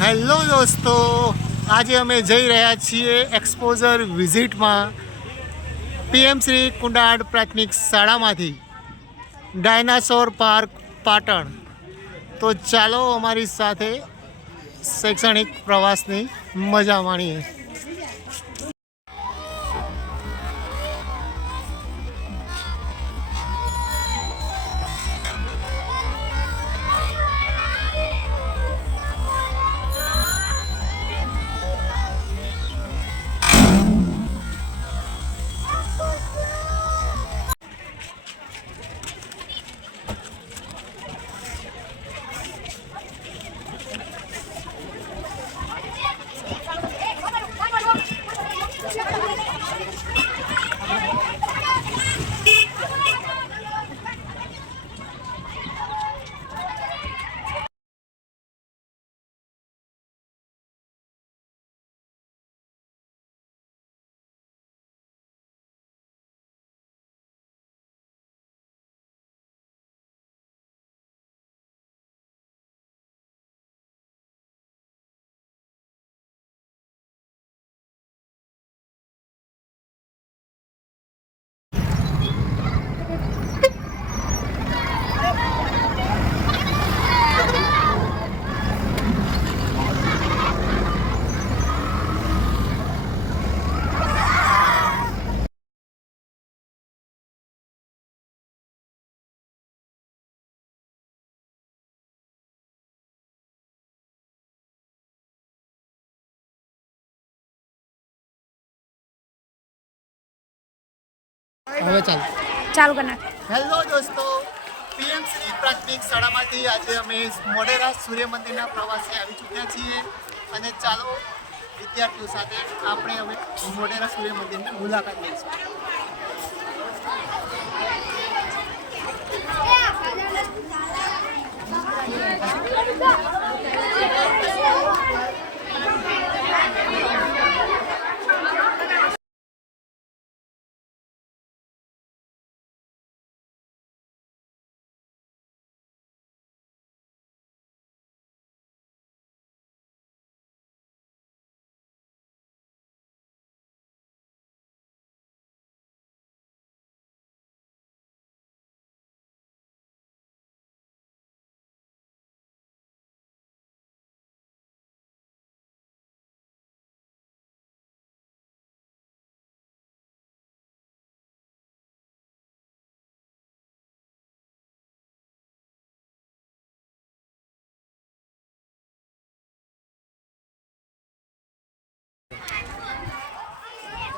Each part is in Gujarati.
હેલો દોસ્તો, આજે અમે જઈ રહ્યા છીએ એક્સપોઝર વિઝિટમાં પીએમ શ્રી કુંડાળ પ્રાથમિક શાળામાંથી ડાયનાસોર પાર્ક પાટણ. તો ચાલો અમારી સાથે શૈક્ષણિક પ્રવાસની મજા માણીએ. હવે ચાલુ કરના. હેલો દોસ્તો, પીએમ શ્રી પ્રાથમિક શાળામાંથી આજે અમે મોઢેરા સૂર્ય મંદિરના પ્રવાસે આવી ચૂક્યા છીએ અને ચાલો વિદ્યાર્થીઓ સાથે આપણે હવે મોઢેરા સૂર્ય મંદિરની મુલાકાત લઈશું.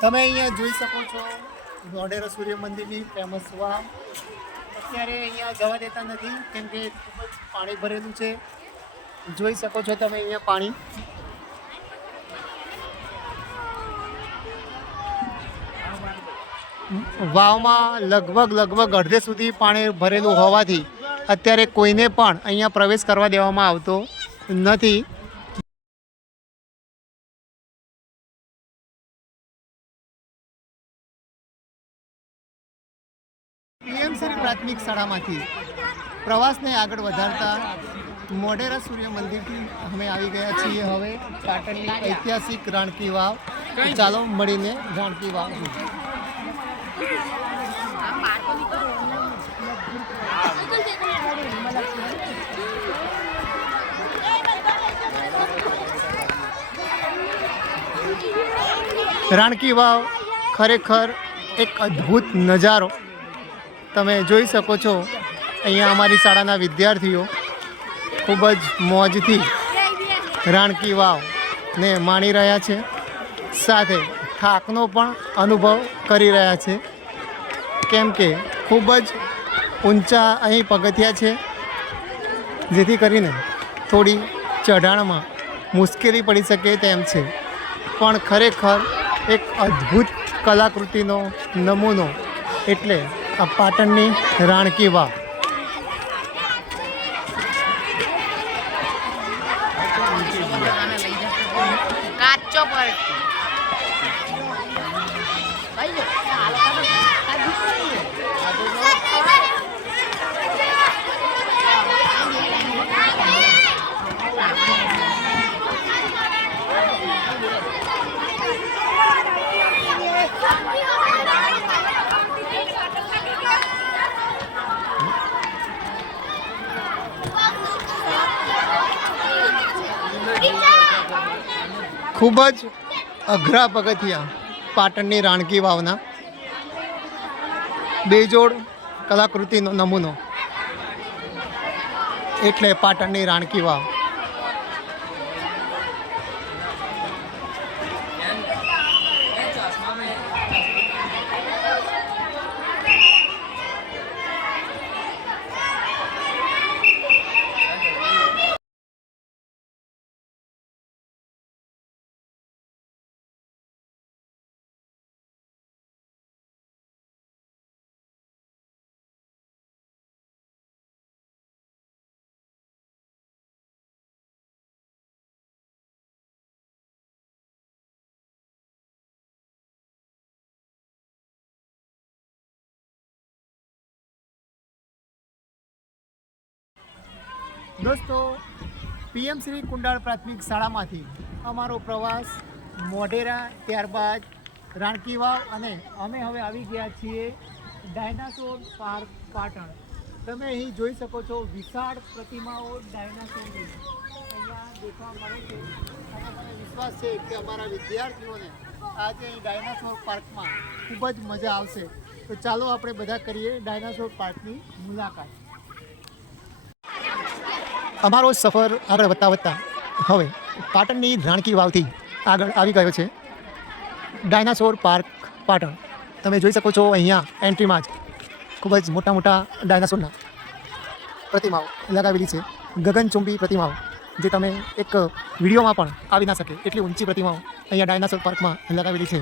તમે અહીંયા જોઈ શકો છો મોઢેરા સૂર્ય મંદિરની ફેમસ વાવ. અત્યારે અહીંયા જવા દેતા નથી કેમ કે ખૂબ જ પાણી ભરેલું છે. જોઈ શકો છો તમે અહીંયા પાણી. વાવમાં લગભગ અડધે સુધી પાણી ભરેલું હોવાથી અત્યારે કોઈને પણ અહીંયા પ્રવેશ કરવા દેવામાં આવતો નથી. પીએમ શ્રી પ્રાથમિક શાળામાંથી પ્રવાસને આગળ વધારતા મોઢેરા સૂર્ય મંદિરથી અમે આવી ગયા છીએ હવે પાટણની ઐતિહાસિક રાણકી વાવ. ચાલો મળીને રાણકી વાવ. રાણકી વાવ ખરેખર એક અદ્ભુત નજારો તમે જોઈ શકો છો. અહીંયા અમારી શાળાના વિદ્યાર્થીઓ ખૂબ જ મોજથી રાણકી વાવને માણી રહ્યા છે, સાથે થાકનો પણ અનુભવ કરી રહ્યા છે કેમ કે ખૂબ જ ઊંચા અહીં પગથિયા છે, જેથી કરીને થોડી ચઢાણમાં મુશ્કેલી પડી શકે તેમ છે. પણ ખરેખર એક અદ્ભુત કલાકૃતિનો નમૂનો એટલે આ પાટણની રાણકી વાવ. ખૂબ જ અઘરા પગથિયા પાટણની રાણકી વાવના બેજોડ કલાકૃતિનો નમૂનો એટલે પાટણની રાણકી વાવ. દોસ્તો, પીએમ શ્રી કુંડાળ પ્રાથમિક શાળામાંથી અમારો પ્રવાસ મોઢેરા, ત્યારબાદ રાણકી વાવ અને અમે હવે આવી ગયા છીએ ડાયનાસોર પાર્ક પાટણ. તમે અહીં જોઈ શકો છો વિશાળ પ્રતિમાઓ ડાયનાસોરની અહીંયા દેખવા મળે છે અને મને વિશ્વાસ છે કે અમારા વિદ્યાર્થીઓને આજે અહીં ડાયનાસોર પાર્કમાં ખૂબ જ મજા આવશે. તો ચાલો આપણે બધા કરીએ ડાયનાસોર પાર્કની મુલાકાત. અમારો સફર આગળ વધતા હવે પાટણની રાણકી વાવથી આગળ આવી ગયો છે ડાયનાસોર પાર્ક પાટણ. તમે જોઈ શકો છો અહીંયા એન્ટ્રીમાં જ ખૂબ જ મોટા મોટા ડાયનાસોરના પ્રતિમાઓ લગાવેલી છે. ગગનચુંબી પ્રતિમાઓ જે તમે એક વિડીયોમાં પણ આવી ના શકે એટલી ઊંચી પ્રતિમાઓ અહીંયા ડાયનાસોર પાર્કમાં લગાવેલી છે.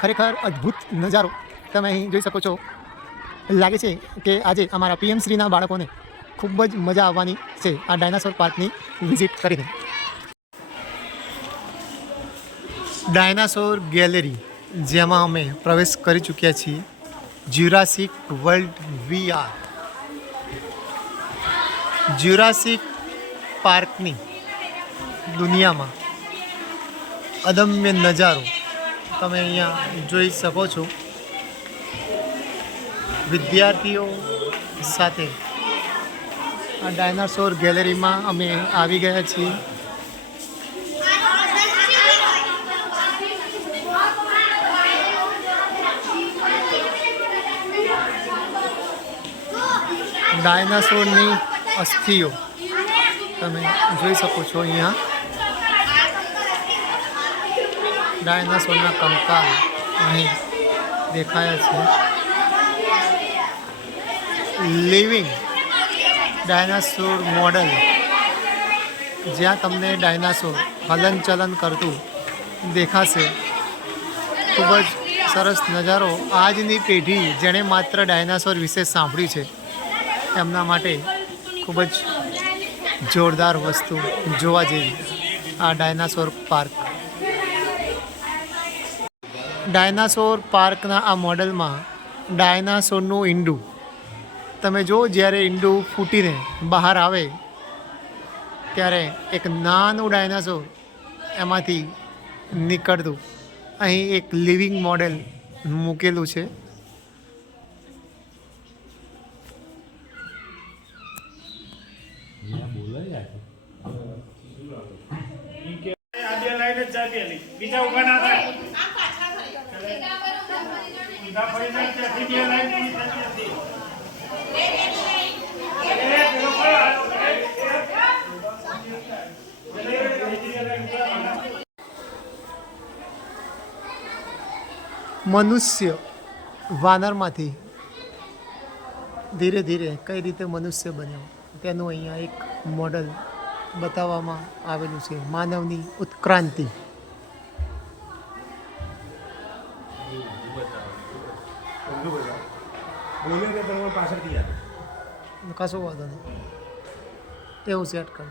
ખરેખર અદ્ભુત નજારો તમે અહીં જોઈ શકો છો. લાગે છે કે આજે અમારા પીએમ શ્રીના બાળકોને ખૂબ જ મજા આવવાની છે આ ડાયનાસોર પાર્કની વિઝિટ કરીને. ડાયનાસોર ગેલેરી જેમાં અમે પ્રવેશ કરી ચૂક્યા છીએ. જ્યુરાસિક વર્લ્ડ VR જ્યુરાસિક પાર્કની દુનિયામાં અદમ્ય નજારો તમે અહીંયા જોઈ શકો છો. વિદ્યાર્થીઓ સાથે આ ડાયનાસોર ગેલેરીમાં અમે આવી ગયા છીએ. ડાયનાસોરની અસ્થિઓ તમે જોઈ શકો છો. અહીંયા ડાયનાસોરના કંકાલ અહીં દેખાયા છે. લિવિંગ ડાયનાસોર મોડલ જ્યાં તમને ડાયનાસોર હલનચલન કરતું દેખાશે. ખૂબ જ સરસ નજારો. આજની પેઢી જેણે માત્ર ડાયનાસોર વિશે સાંભળ્યું છે એમના માટે ખૂબ જ જોરદાર વસ્તુ જોવા જેવી આ ડાયનાસોર પાર્ક. ડાયનાસોર પાર્કના આ મોડલમાં ડાયનાસોરનું ઈંડું તમે જો જ્યારે ઈંડું ફૂટીને બહાર આવે ત્યારે એક નાનું ડાયનાસોર એમાંથી નીકળતું અહીં એક લિવિંગ મોડેલ મૂકેલું છે. બીજા ઉભા ના થાય. મનુષ્ય વાનરમાંથી ધીરે ધીરે કઈ રીતે મનુષ્ય બન્યો તેનું અહીંયા એક મોડલ બતાવવામાં આવેલું છે. માનવની ઉત્ક્રાંતિ. કશો વાંધો નહીં, એવું સેટ કર.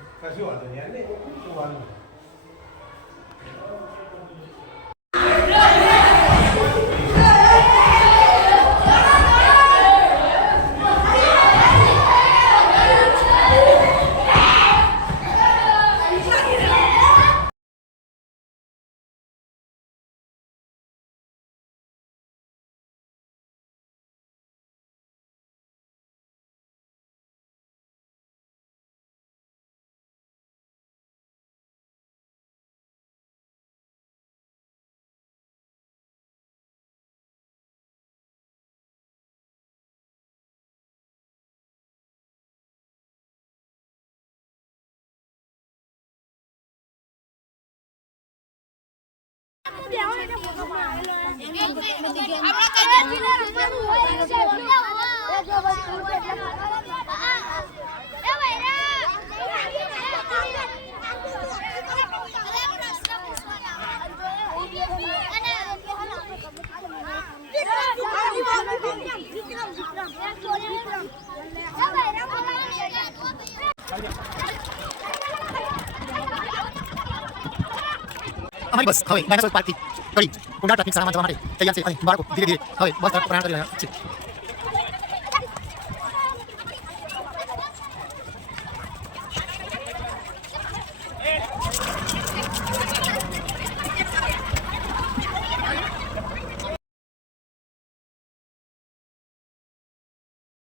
અમારી બસ હવે ડાયનાસોર પાર્કથી કરી ઉંડા ટ્રાફિક શાળામાં જવા માટે તૈયાર છે અને બાળકો ધીરે ધીરે હવે બસ તરફ પ્રયાણ કરી રહ્યા છે.